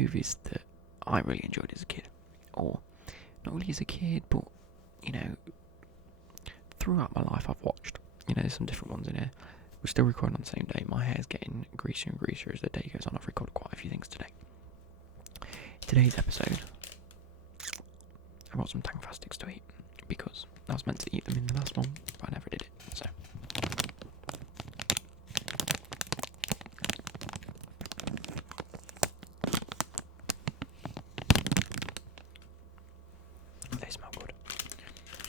movies that I really enjoyed as a kid, or not really as a kid, but you know, throughout my life I've watched. There's some different ones in here. We're still recording on the same day. My hair's getting greasier and greasier as the day goes on. I've recorded quite a few things today. Today's episode, I brought some Tangfastics to eat because I was meant to eat them in the last one, but I never did it. So. They smell good.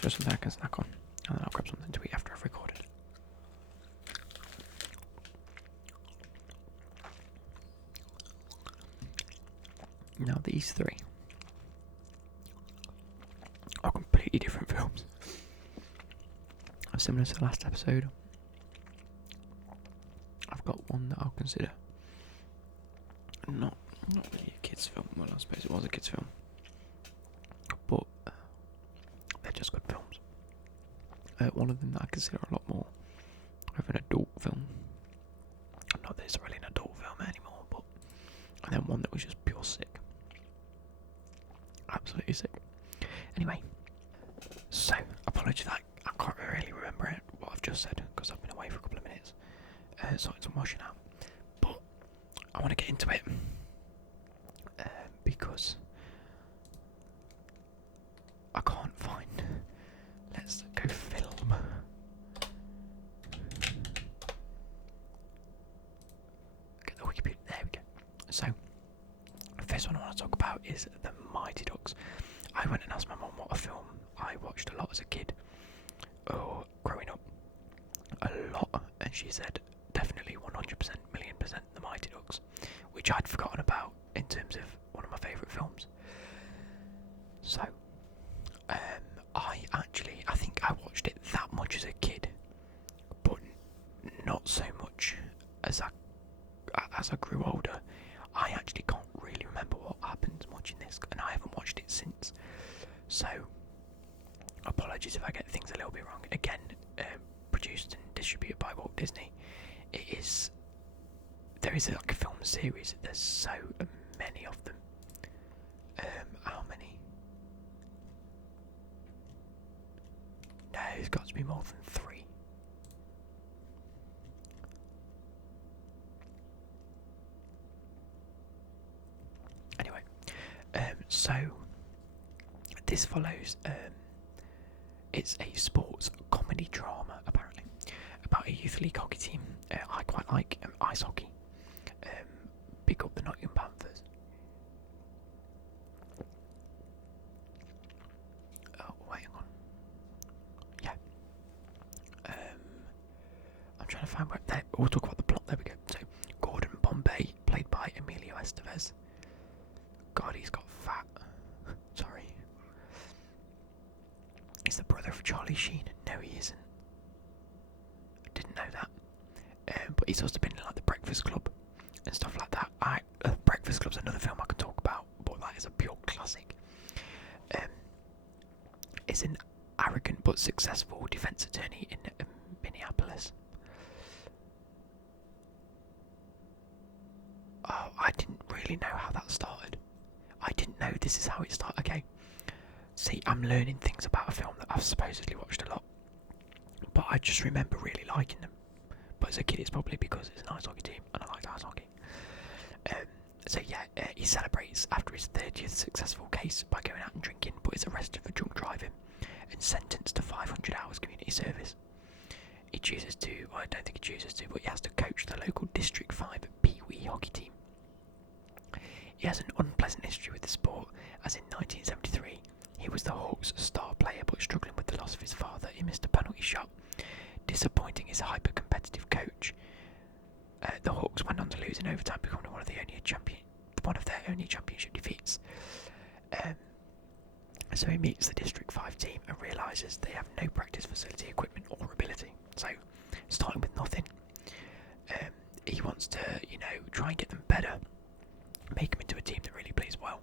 Just something I can snack on, and then I'll grab something to eat after I've recorded. Now these three are completely different films. Similar to the last episode, I've got one that I'll consider not really a kids film. Well, I suppose it was a kids film, but they're just good films. One of them that I consider a lot more of an adult film. Not that it's really an adult film anymore, but and then one that was just pure sick. Absolutely sick. Anyway, so apologies that I can't really remember what I've just said because I've been away for a couple of minutes, sorting some washing out. But I want to get into it because I can't find. Let's go film. Get the Wikipedia. There we go. So, the first one I want to talk about is The Mighty Ducks. I went and asked my mum what a film I watched a lot as a kid, or growing up, a lot, and she said definitely 100%, million percent The Mighty Ducks, which I'd forgotten about in terms of one of my favourite films. So, I think I watched it that much as a kid, but not so much as I grew older. I actually can't really remember what happened watching this, and I haven't watched it since. So, apologies if I get things a little bit wrong. Again, produced and distributed by Walt Disney. There is like a film series. There's so many of them. How many? No, there's got to be more than 3. Anyway, so this follows. It's a sports comedy drama, apparently, about a youth league hockey team. I quite like ice hockey. Big up the Nottingham Panthers. Oh, wait, hang on. Yeah. I'm trying to find where. There, we'll talk about the plot. There we go. So, Gordon Bombay, played by Emilio Estevez. God, he's got fat. Sorry. He's the brother of Charlie Sheen. No, he isn't. I didn't know that. But he's also been in like The Breakfast Club and stuff like that. Breakfast Club's another film I can talk about, but that is a pure classic. Is an arrogant but successful defense attorney in Minneapolis. Oh, I didn't really know how that started. I didn't know this is how it started. Okay. See, I'm learning things about a film that I've supposedly watched a lot, but I just remember really liking them. But as a kid, it's probably because it's an ice hockey team and I liked ice hockey. He celebrates after his 30th successful case by going out and drinking, but is arrested for drunk driving and sentenced to 500 hours community service. He chooses to, well, I don't think he chooses to, but he has to coach the local District 5 Pee-wee hockey team. He has an unpleasant history with the sport, as in 1973, he was the Hawks' star player but struggling with the loss of his father. He missed a penalty shot, disappointing his hyper-competitive coach. The Hawks went on to lose in overtime, becoming one of their only championship defeats. So he meets the District 5 team and realises they have no practice facility, equipment or ability. So, starting with nothing, he wants to, try and get them better, make them into a team that really plays well.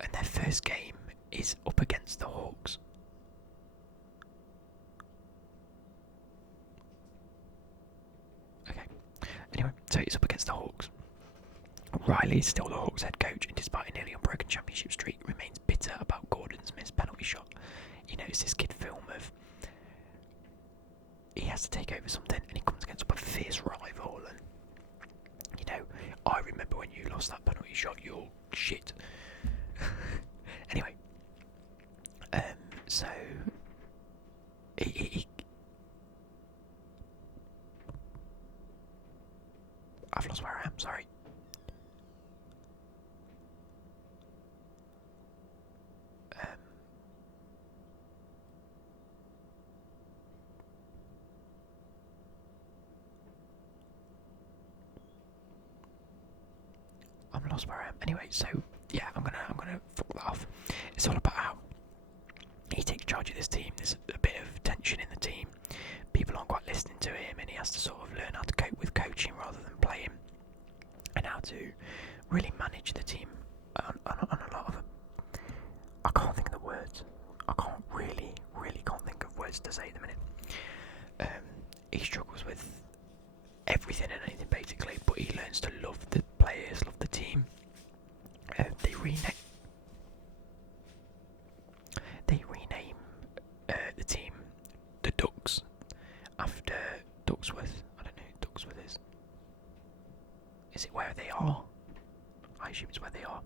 And their first game is up against the Hawks. Okay. Anyway, so it's up against the Hawks. Riley is still the Hawks head coach, and despite a nearly unbroken championship streak, remains bitter about Gordon's missed penalty shot. You know, it's this kid film of he has to take over something, and he comes against a fierce rival, and you know, I remember when you lost that penalty shot, you're shit. Anyway, so I've lost where I am. Sorry. I'm lost where I am. Anyway, so yeah, I'm gonna fuck that off. It's all about how he takes charge of this team. There's a bit of tension in the team. People aren't quite listening to him, and he has to sort of learn how to cope with coaching rather than playing, and how to really manage the team on a lot of. I can't think of the words. I can't really can't think of words to say at the minute. He struggles with everything and anything basically, but he learns to love the players, love the team. They rename the team the Ducks after Ducksworth. I don't know who Ducksworth is. Is it where they are? I assume it's where they are.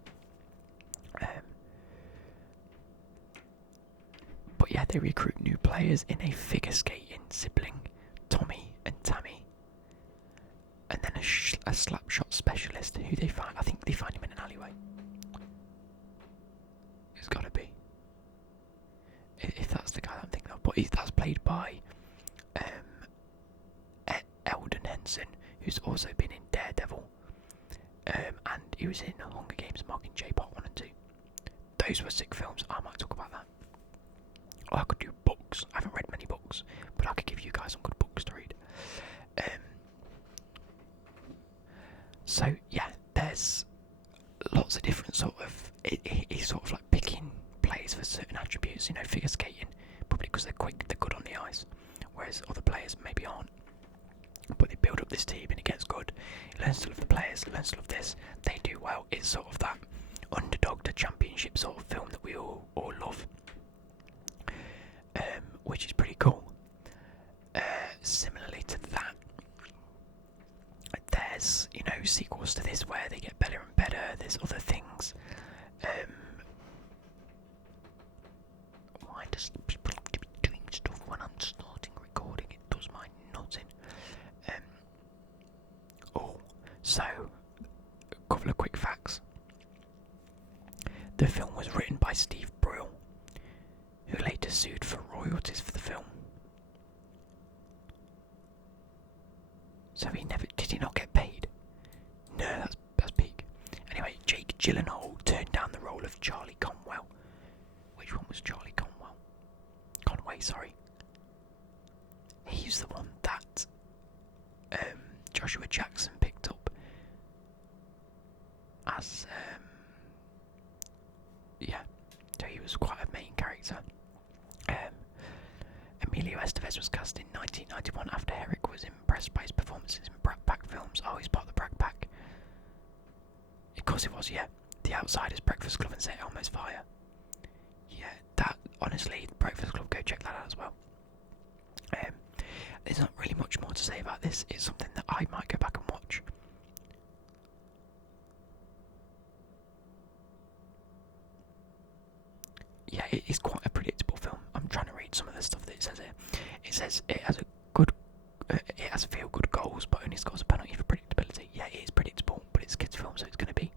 But yeah, they recruit new players in a figure skating sibling, Tommy and Tammy. And then a slap shot specialist who they find. I think they find him in an alleyway. It's gotta be. If that's the guy that I'm thinking of. But that's played by Eldon Henson, who's also been in Daredevil. And he was in Hunger Games Mockingjay Part 1 and 2. Those were sick films. I might talk about that. Or I could do books. I haven't read many books, but I could give you guys some good books to read. So yeah, there's lots of different sort of. He's sort of like picking players for certain attributes. You know, figure skating, probably because they're quick, they're good on the ice, whereas other players maybe aren't. But they build up this team and it gets good. He learns to love the players, learns to love this. They do well. It's sort of that underdog to championship sort of film that we all love, which is pretty cool. Similarly to that, there's, you know, sequels to this where they get better and better. There's other things. Why does people have to be doing stuff when I'm starting recording? It does my nuts in. So a couple of quick facts. The film was written by Steve Brill, who later sued for royalties for the film. So did he not get paid? No, that's peak. Anyway, Jake Gyllenhaal turned down the role of Charlie Conwell. Which one was Charlie Conwell? Conway, sorry. He's the one that Joshua Jackson picked up as so he was quite a main character. Emilio Estevez was cast in 1991 after Herrick was impressed by his performances in Brat Pack films. Oh, he's part of the Brat Pack. Of course it was, yeah. The Outsiders, Breakfast Club and Set Elmo's Fire. Yeah, that, honestly, Breakfast Club, go check that out as well. There's not really much more to say about this. It's something that I might go back and watch. Yeah, it is quite a predictable film. I'm trying to read some of the stuff that it says here. It says it has it has feel-good goals, but only scores a penalty for predictability. Yeah, it is predictable, but it's a kids' film, so it's going to be.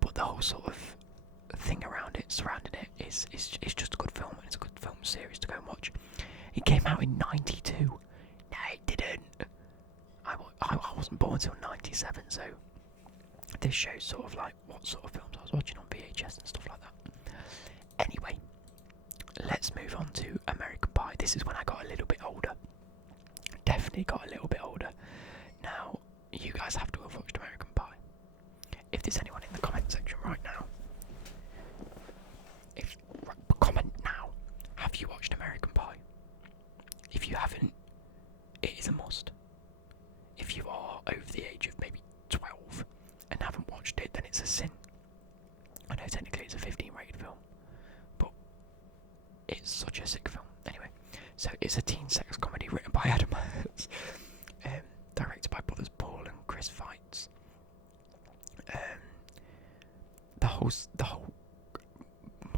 But the whole sort of thing around it, surrounding it, is just a good film, and it's a good film series to go and watch. It came out in '92. No, it didn't. I wasn't born until '97, so this shows sort of like what sort of films I was watching on VHS and stuff like that. Anyway, let's move on to American Pie. This is when I got a little bit older. Definitely got a little bit older. Now, you guys have to have watched American Pie. If there's anyone in the comment section right now, comment now. Have you watched American Pie? If you haven't, it is a must. If you are over the age of maybe whole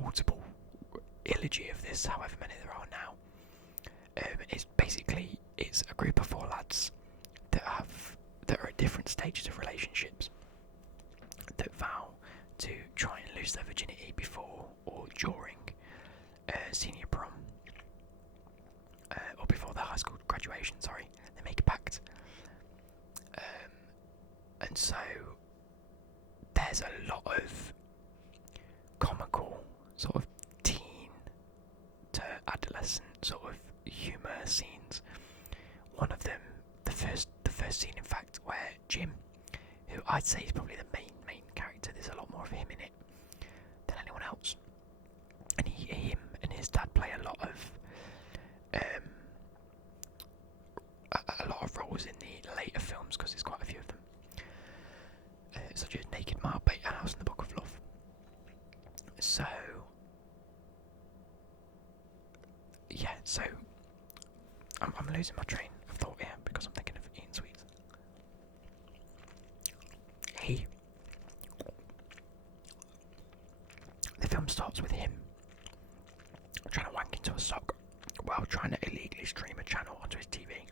multiple eulogy of this, however many there are now, is basically it's a group of 4 lads that are at different stages of relationships that vow to try and lose their virginity before or during senior prom, or before their high school graduation. Sorry, they make a pact, and so there's a lot of comical sort of teen to adolescent sort of humour scenes. One of them, the first scene, in fact, where Jim, who I'd say is probably the main character, there's a lot more of him in it than anyone else, and him and his dad play a lot of roles in the later films, because there's quite a few of them, such as Naked Marbait and House in the Book of Love. So yeah, so I'm losing my train of thought here because I'm thinking of eating sweets. The film starts with him trying to wank into a sock while trying to illegally stream a channel onto his TV.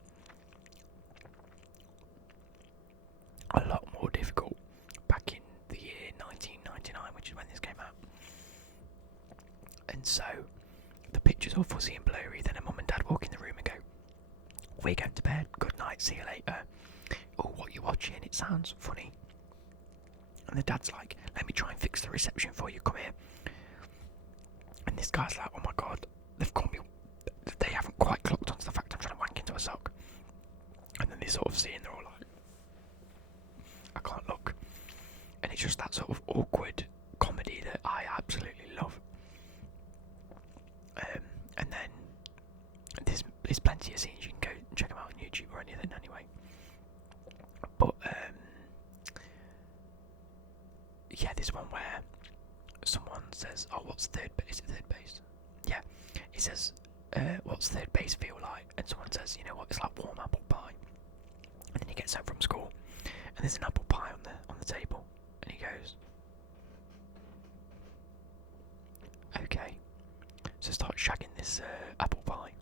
A lot more difficult back in the year 1999, which is when this came out. And so the picture's all fuzzy and blurry, then a mum and dad walk in the room and go, "We're going to bed, good night, see you later. Oh, what are you watching? It sounds funny." And the dad's like, "Let me try and fix the reception for you, come here." And this guy's like, "Oh my god, they haven't quite clocked onto the fact I'm trying to wank into a sock." And then they sort of see and they're all like, "I can't look." And it's just that sort of awkward comedy that I absolutely love. And then there's plenty of scenes, you can go and check them out on YouTube or anything anyway. But yeah, there's one where someone says, "Oh, what's third base?" Is it third base? Yeah. He says, "What's third base feel like?" And someone says, "You know what, it's like warm apple pie." And then he gets home from school and there's an apple pie on the table, and he goes, "Okay." So start shagging this apple pie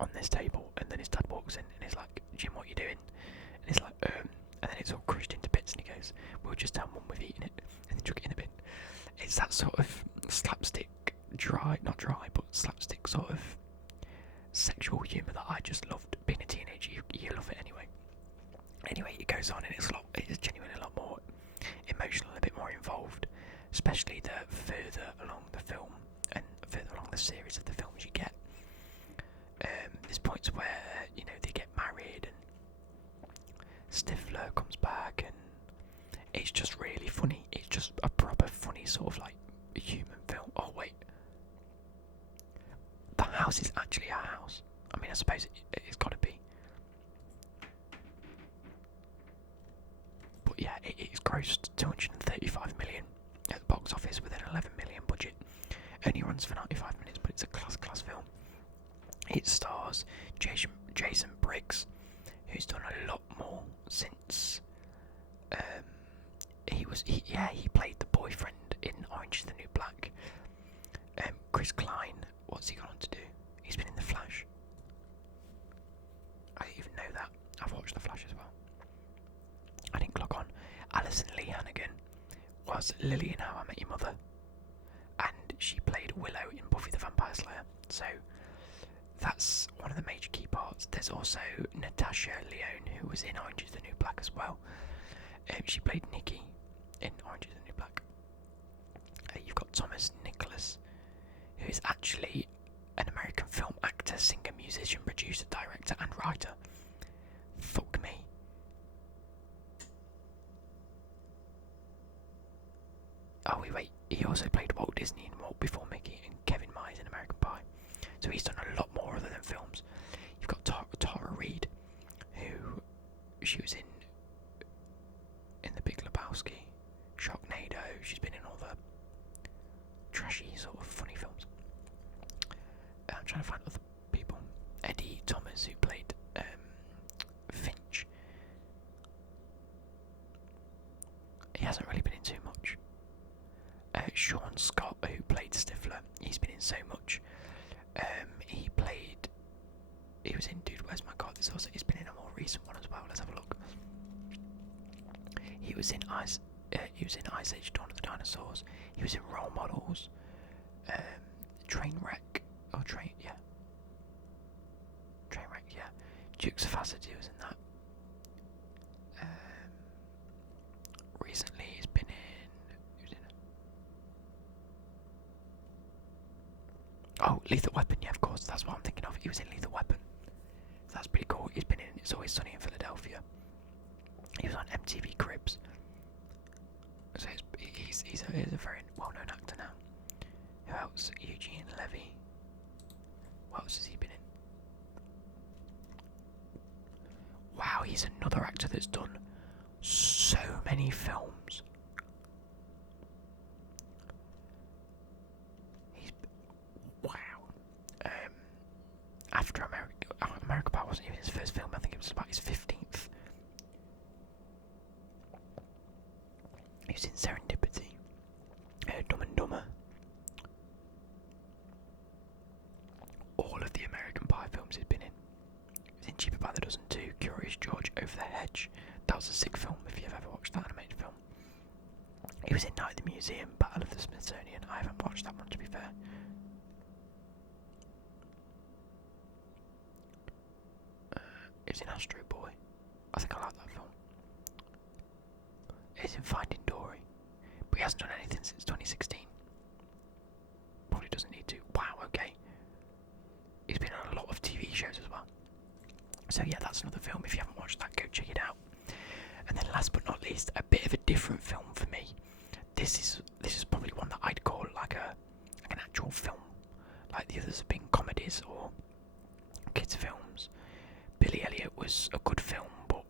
on this table, and then his dad walks in and he's like, "Jim, what are you doing?" And he's like, and then it's all crushed into bits, and he goes, "We'll just tell Mum we've eaten it," and then chuck it in a bin. It's that sort of slapstick, not dry, but slapstick sort of sexual humour that I just loved. Being a teenager, you love it anyway. Anyway, it goes on, and it's genuinely a lot more emotional and a bit more involved, especially the further along the film and further along the series of the films you get. There's points where, you know, they get married and Stifler comes back, and it's just really funny. It's just a proper funny sort of like human film. Oh wait, the house is actually a house. I mean, I suppose it's got to be. But yeah, it's grossed 235 million at the box office with an 11 million budget. Only runs for 95 minutes, but it's a class film. It stars Jason Briggs, who's done a lot more since. He played the boyfriend in Orange is the New Black. Chris Klein, what's he gone on to do? He's been in The Flash. I didn't even know that. I've watched The Flash as well. I didn't clock on. Alison Lee Hannigan was Lily in How I Met Your Mother, and she played Willow in Buffy the Vampire Slayer. So that's one of the major key parts. There's also Natasha Lyonne, who was in Orange is the New Black as well. She played Nikki in Orange is the New Black. You've got Thomas Nicholas, who is actually an American film actor, singer, musician, producer, director, and writer. Fuck me. Oh wait, he also played Walt Disney in Walt Before Mickey and Kevin Myers in American Pie. So he's done a lot more other than films. You've got Tara Reid, who she was in The Big Lebowski, Sharknado. She's been in all the trashy sort of funny films. I'm trying to find other people. Eddie Thomas, who played Finch. He hasn't really been in too much. Sean Scott, who played Stifler. He's been in so much. He was in Dude, Where's My Car? He's been in a more recent one as well. Let's have a look. He was in Ice Age: Dawn of the Dinosaurs. He was in Role Models. Trainwreck. Dukes of Hazzard, he was in that. Recently he was in Lethal Weapon, yeah, of course, that's what I'm thinking of. He was in Lethal Weapon. So that's pretty cool. He's been in It's Always Sunny in Philadelphia. He was on MTV Cribs. So he's a very well-known actor now. Who else? Eugene Levy. What else has he been in? Wow, he's another actor that's done so many films. Wow. After America Pie wasn't even his first film. I think it was about his 15th. He was in Serendipity, Dumb and Dumber. All of the American Pie films he's been in. He was in Cheaper by the Dozen too. Curious George, Over the Hedge. That was a sick film if you've ever watched that animated film. He was in Night at the Museum, Battle of the Smithsonian. I haven't watched that one, to be fair. He was in Astro Boy. I think I like that film. He's in Finding Dory. But he hasn't done anything since 2016. Probably doesn't need to. Wow, okay. He's been on a lot of TV shows as well. So yeah, that's another film. If you haven't watched that, go check it out. And then last but not least, a bit of a different film for me. This is probably one that I'd call like an actual film. Like the others have been comedies or kids films. Billy Elliot was a good film, but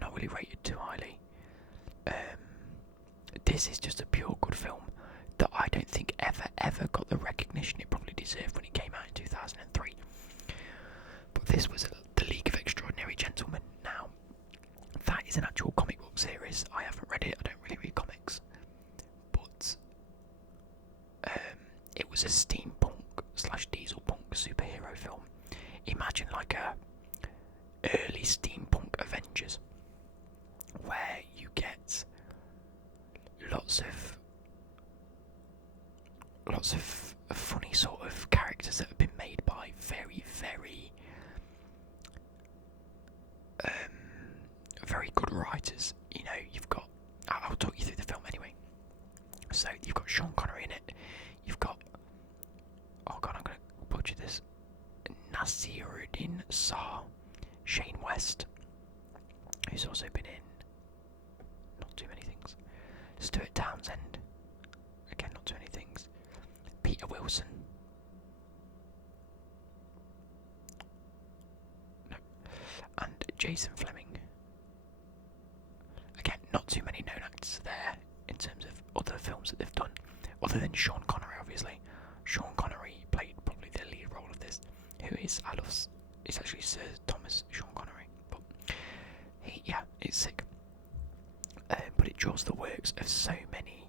not really rated too highly. This is just a pure good film that I don't think ever got the recognition it probably deserved when it came out in 2003. But this was The League of Extraordinary Gentlemen. Now, that is an actual comic book series. I haven't read it, I don't really read comics. But it was a steampunk / diesel punk superhero film. Imagine like a early steampunk Avengers, where you get lots of funny sort of characters that have been made by very good writers. You know, I'll talk you through the film anyway. So you've got Sean Connery in it. You've got, oh god, I'm gonna butcher this, Nasiruddin Shah, Shane West, who's also been in not too many things. Stuart Townsend, again not too many things. Peter Wilson, no, and Jason Fleming. Again, not too many known actors there in terms of other films that they've done, other than Sean Connery, obviously. Sean Connery played probably the lead role of this, who is, it's actually Sir Thomas Sean Connery, but it's sick. But it draws the works of so many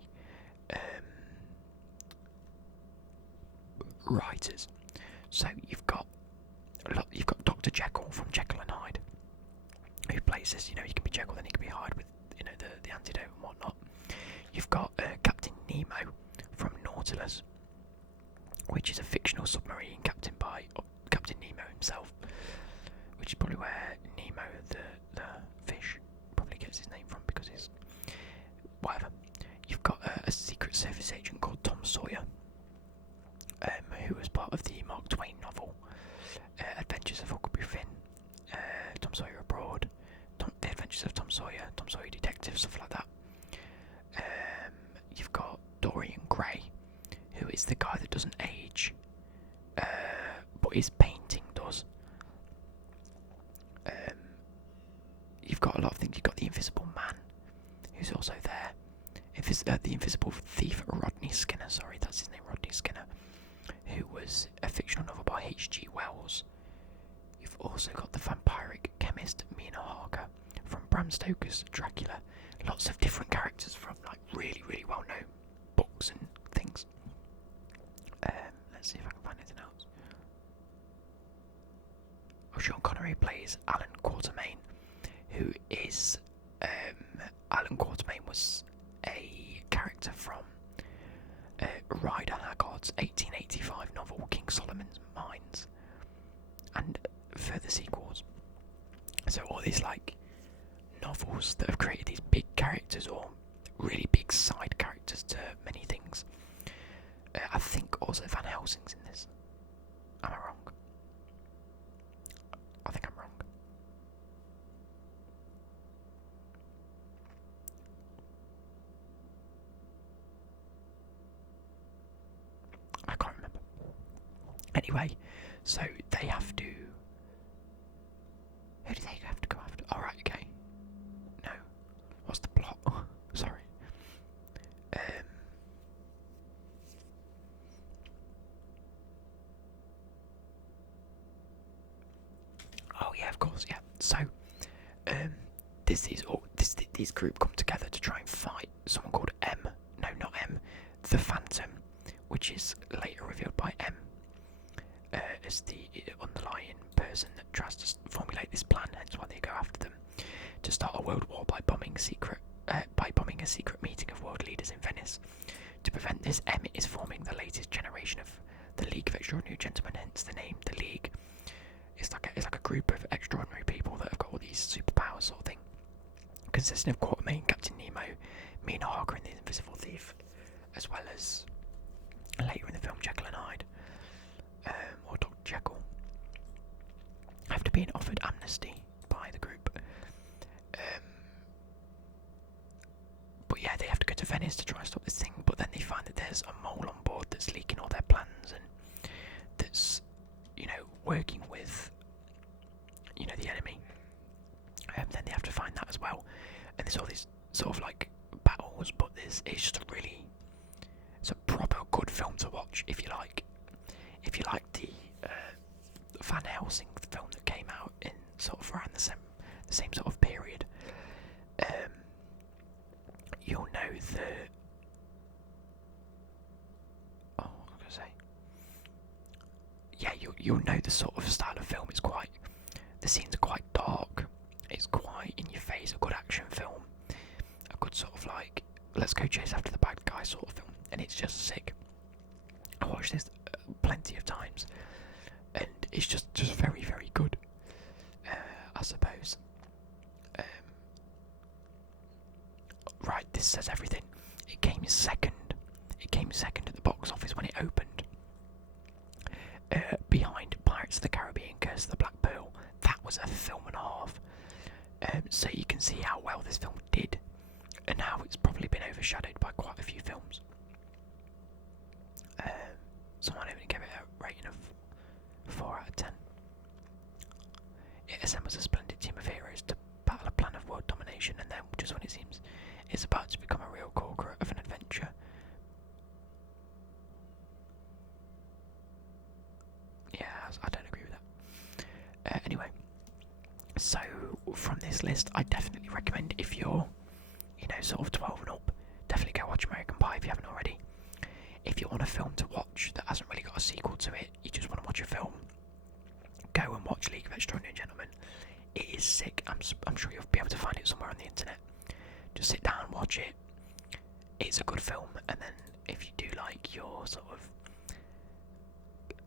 writers. So you've got Dr. Jekyll from Jekyll and Hyde, who plays this. You know, he can be Jekyll, then he can be Hyde with the antidote and whatnot. You've got Captain Nemo from Nautilus, which is a fictional submarine captained by Captain Nemo himself, which is probably where Nemo the fish probably gets his name from, because he's whatever. You've got a Secret Service agent called Tom Sawyer, who was part of the Mark Twain novel Adventures of Huckleberry Finn, Tom Sawyer Abroad, The Adventures of Tom Sawyer Detective, stuff like that. You've got Dorian Gray, who is the guy that doesn't age, but his painting does. You've got a lot of things. You've got the Invisible Man, who's also there. The Invisible Thief, Rodney Skinner, sorry, that's his name, Rodney Skinner, who was a fictional novel by H.G. Wells. You've also got the vampiric chemist Mina Harker from Bram Stoker's Dracula. Lots of different characters from like really well known books and things. Let's see if I can find anything else. Oh, Sean Connery plays Alan Quatermain, who is Alan Quatermain was a character from Rider Haggard's 1885 novel King Solomon's Mines, and further sequels. So all these like novels that have created these big characters or really big side characters to many things. I think also Van Helsing's in this. Am I wrong? I think I'm wrong. I can't remember. Anyway, so they have to. Who do they have to go after? Alright, okay. No. What's the plot? Sorry. Oh yeah, of course, yeah. So, this group come together to try and fight someone called M. No, not M. The Phantom, which is later revealed by M as the underlying person that tries to formulate this plan. Hence why they go after them to start a world war by bombing a secret meeting of world leaders in Venice. To prevent this, M is forming the latest generation of the League of Extraordinary Gentlemen. Hence the name, the League. It's like a group of extraordinary people that have got all these superpowers, sort of thing, consisting of Quatermain, Captain Nemo, Mina Harker, and the Invisible Thief, as well as later in the film Jekyll and Hyde, or Dr. Jekyll, after being offered amnesty by the group. But yeah, they have to go to Venice to try and stop this thing. But then they find that there's a mole on board that's leaking all their plans and that's, working with, the enemy. Then they have to find that as well. And there's all these sort of like battles, but it's just it's a proper good film to watch if you like. If you like the Van Helsing film that came out in sort of around the same sort of period, you'll know the. Oh, what was I gonna say? Yeah, you'll know the sort of style of film. The scenes are quite dark. It's quite in your face. A good action film. A good sort of like, let's go chase after the bad guy sort of film. And it's just sick. I watched this plenty of times, and it's just very, very good. I suppose. Right, this says everything. It came second. It came second at the box office when it opened. Behind Pirates of the Caribbean, Curse of the Black Pearl. That was a film and a half. So you can see how well this film did, and how it's probably been overshadowed by quite a few films. Someone even gave it a rating of 4 out of 10. It assembles a splendid team of heroes to battle a plan of world domination, and then, just when it seems it's about to become a real corker of an adventure, yeah, I don't agree with that. Anyway, so from this list, I definitely recommend, if you're, sort of 12 and up, definitely go watch American Pie if you haven't already. If you want a film to watch that hasn't really got a sequel to it, you just want to watch a film, go and watch League of Extraordinary Gentlemen. It is sick. I'm sure you'll be able to find it somewhere on the internet. Just sit down and watch it. It's a good film, and then if you do like your sort of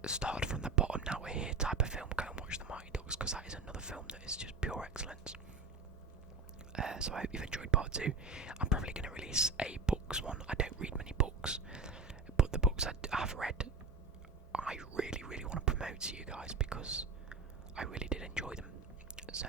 start from the bottom, now we're here type of film, go and watch The Mighty Ducks, because that is another film that is just pure excellence. So I hope you've enjoyed part 2. I'm probably going to release a books one. I don't read many books, but the books I have read, I really, really want to promote to you guys, because I really did enjoy them. So